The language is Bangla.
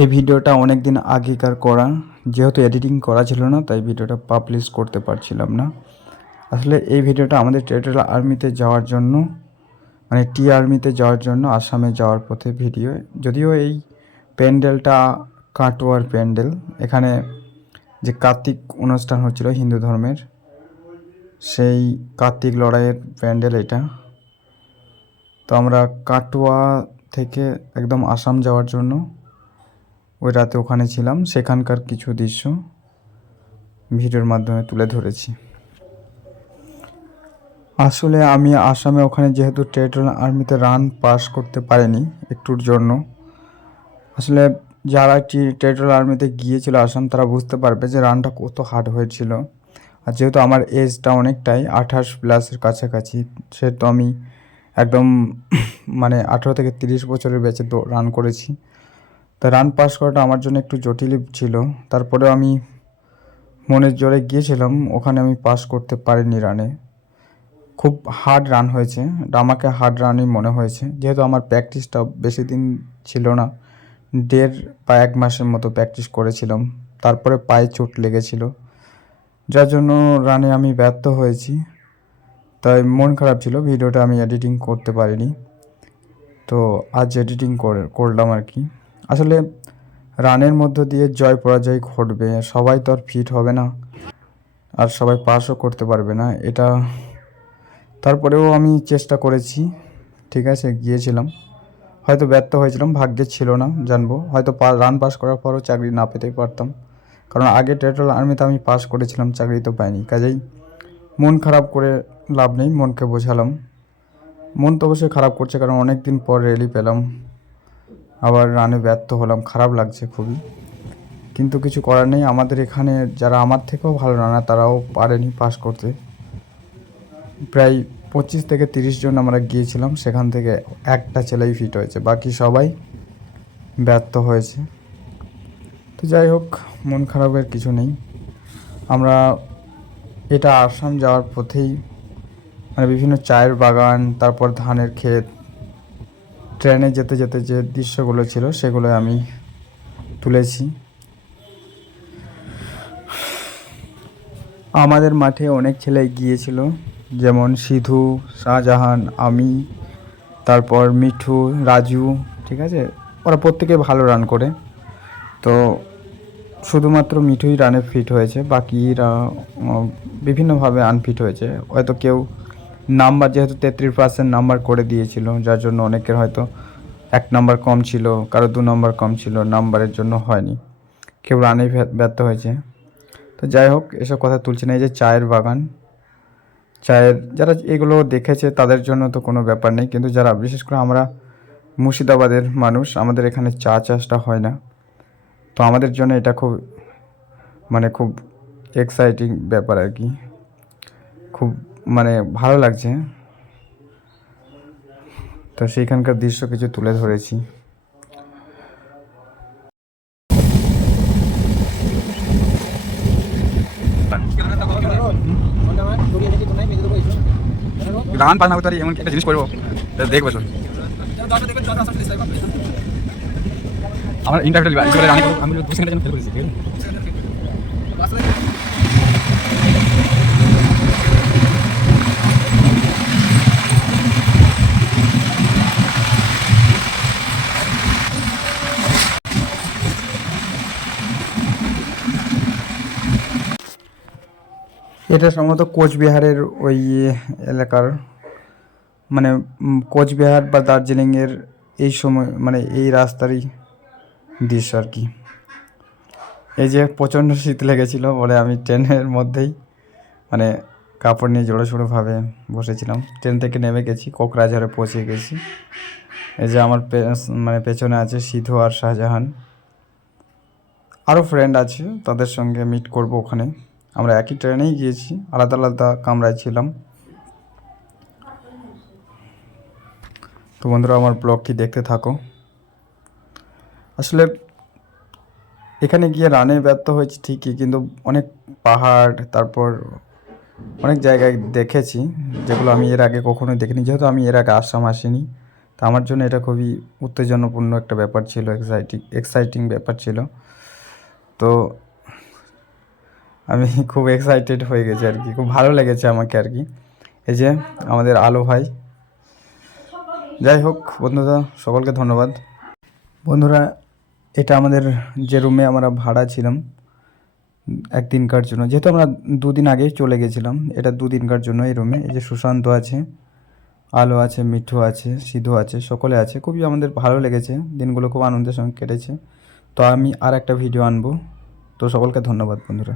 এই ভিডিওটা অনেক দিন আগেকার করা। যেহেতু এডিটিং করা ছিল না, তাই ভিডিওটা পাবলিশ করতে পারছিলাম না। আসলে এই ভিডিওটা আমাদের টেরিটোরিয়াল আর্মিতে যাওয়ার জন্য মানে টি আর্মিতে যাওয়ার জন্য আসামে যাওয়ার পথে ভিডিও যদিও এই প্যান্ডেলটা কাটোয়ার প্যান্ডেল, এখানে যে কার্তিক অনুষ্ঠান হচ্ছিল হিন্দু ধর্মের, সেই কার্তিক লড়াইয়ের প্যান্ডেল এটা। তো আমরা কাটোয়া থেকে একদম আসাম যাওয়ার জন্য ওই রাতে ওখানে ছিলাম, সেখানকার কিছু দৃশ্য ভিডিওর মাধ্যমে তুলে ধরেছি। আসলে আমি আসামে ওখানে যেহেতু টেরিটোরিয়াল আর্মিতে রান পাস করতে পারিনি একটুর জন্য। আসলে যারা টেরিটোরিয়াল আর্মিতে গিয়েছিল আসাম, তারা বুঝতে পারবে যে রানটা কত হার্ড হয়েছিল। আর যেহেতু আমার এজটা অনেকটাই, আঠাশ প্লাসের কাছাকাছি, সেহেতু আমি একদম মানে আঠেরো থেকে তিরিশ বছরের ব্যাচে রান করেছি। তা রান পাস করাটা আমার জন্য একটু জটিল ছিল। তারপরেও আমি মনের জোরে গিয়েছিলাম, ওখানে আমি পাস করতে পারিনি রানে খুব হার্ড রান হয়েছে, আমাকে হার্ড রানই মনে হয়েছে। যেহেতু আমার প্র্যাকটিসটা বেশি দিন ছিল না, দেড় বা এক মাসের মতো প্র্যাকটিস করেছিলাম। তারপরে পায়ে চোট লেগেছিল। যার জন্য রানে আমি ব্যর্থ হয়েছি। তাই মন খারাপ ছিল ভিডিওটা আমি এডিটিং করতে পারিনি। তো আজ এডিটিং করলাম আর কি। আসলে রানের মধ্য দিয়ে জয় পরাজয় ঘটবে, সবাই তো আর ফিট হবে না। আর সবাই পাসও করতে পারবে না, এটা তারপরেও আমি চেষ্টা করেছি, ঠিক আছে, গিয়েছিলাম। হয়তো ব্যর্থ হয়েছিলাম, ভাগ্যে ছিল না, জানব। হয়তো রান পাস করার পরও চাকরি না পেতেই পারতাম। কারণ আগে টেরিটোরিয়াল আর্মিতে আমি পাস করেছিলাম, চাকরি তো পাইনি। কাজেই মন খারাপ করে লাভ নেই, মনকে বোঝালাম। মন তো অবশ্যই খারাপ করছে, কারণ অনেক দিন পর রেলি পেলাম। আবার রানে ব্যর্থ হলাম, খারাপ লাগছে খুবই। কিন্তু কিছু করার নেই, আমাদের এখানে যারা আমার থেকেও ভালো রানা তারাও পারেনি পাস করতে। প্রায় পঁচিশ থেকে তিরিশ জন আমরা গিয়েছিলাম, সেখান থেকে একটা ছেলেই ফিট হয়েছে, বাকি সবাই ব্যর্থ হয়েছে। তো যাই হোক, মন খারাপের কিছু নেই। আমরা এটা আসাম যাওয়ার পথেই মানে বিভিন্ন চায়ের বাগান, তারপর ধানের ক্ষেত ট্রেনে যেতে যেতে যে দৃশ্যগুলো ছিল সেগুলো আমি তুলেছি। আমাদের মাঠে অনেক ছেলে গিয়েছিল, যেমন সিধু, শাহজাহান, আমি, তারপর মিঠু, রাজু, ঠিক আছে? ওরা প্রত্যেকে ভালো রান করে। তো শুধুমাত্র মিঠুই রানে ফিট হয়েছে, বাকিরা বিভিন্নভাবে আনফিট হয়েছে। হয়তো কেউ নাম্বার যেহেতু তেত্রিশ পার্সেন্ট নাম্বার করে দিয়েছিল, যার জন্য অনেকের হয়তো এক নাম্বার কম ছিল, কারও দু নম্বর কম ছিল, নাম্বারের জন্য হয়নি। কেউ রানে ব্যর্থ হয়েছে। তো যাই হোক, এসব কথা তুলছে না, এই যে চায়ের বাগান। চায়ের, যারা এগুলো দেখেছে তাদের জন্য তো কোনো ব্যাপার নেই, কিন্তু যারা, বিশেষ করে আমরা মুর্শিদাবাদের মানুষ, আমাদের এখানে চা চাষটা হয় না। তো আমাদের জন্য এটা খুব মানে খুব এক্সাইটিং ব্যাপার আর কি। খুব মানে ভালো লাগছে। তো সেইখানকার দৃশ্য কিছু তুলে ধরেছি। গান পাল না হতে পারি এমন একটা জিনিস করব দেখব তো আমার ইন্টারভিউ আমি দু সেকেন্ডের জন্য ফেল করেছি ঠিক আছে? এটা সম্ভবত কোচবিহারের ওই এলাকার মানে কোচবিহার বা দার্জিলিংয়ের এই সময় মানে এই রাস্তারই দৃশ্য আর কি। এই যে প্রচণ্ড শীত লেগেছিলো বলে আমি ট্রেনের মধ্যেই মানে কাপড় নিয়ে জোড়ো সোড়োভাবে বসেছিলাম। ট্রেন থেকে নেমে গেছি কোকরাঝারে পৌঁছে গেছি। এই যে আমার মানে পেছনে আছে সিধু আর শাহজাহান। আরও ফ্রেন্ড আছে, তাদের সঙ্গে মিট করব ওখানে। আমরা একই ট্রেনেই গিয়েছি, আলাদা আলাদা কামরায় ছিলাম। তো বন্ধুরা, আমার ব্লগটি দেখতে থাকো। আসলে এখানে গিয়ে রানে ব্যর্থ হয়েছি ঠিকই, কিন্তু অনেক পাহাড়, তারপর অনেক জায়গায় দেখেছি, যেগুলো আমি এর আগে কখনোই দেখিনি। যেহেতু আমি এর আগে আসাম আসিনি, তো আমার জন্য এটা খুবই উত্তেজনাপূর্ণ একটা ব্যাপার ছিল এক্সাইটিং এক্সাইটিং ব্যাপার ছিল। তো আমি খুব এক্সাইটেড হয়ে গেছি আর কি, খুব ভালো লেগেছে আমাকে আর কি। এই যে আমাদের আলো ভাই। যাই হোক বন্ধুরা, সকলকে ধন্যবাদ। বন্ধুরা, এটা আমাদের যে রুমে আমরা ভাড়া ছিলাম একদিনকার জন্য, যেহেতু আমরা দুদিন আগেই চলে গেছিলাম, এটা দুদিনকার জন্য এই রুমে এই যে সুশান্ত আছে, আলো আছে, মিঠু আছে, সিধু আছে, সকলে আছে, খুবই আমাদের ভালো লেগেছে, দিনগুলো খুব আনন্দের সঙ্গে কেটেছে। তো আমি আর একটা ভিডিও আনব। তো সকলকে ধন্যবাদ বন্ধুরা।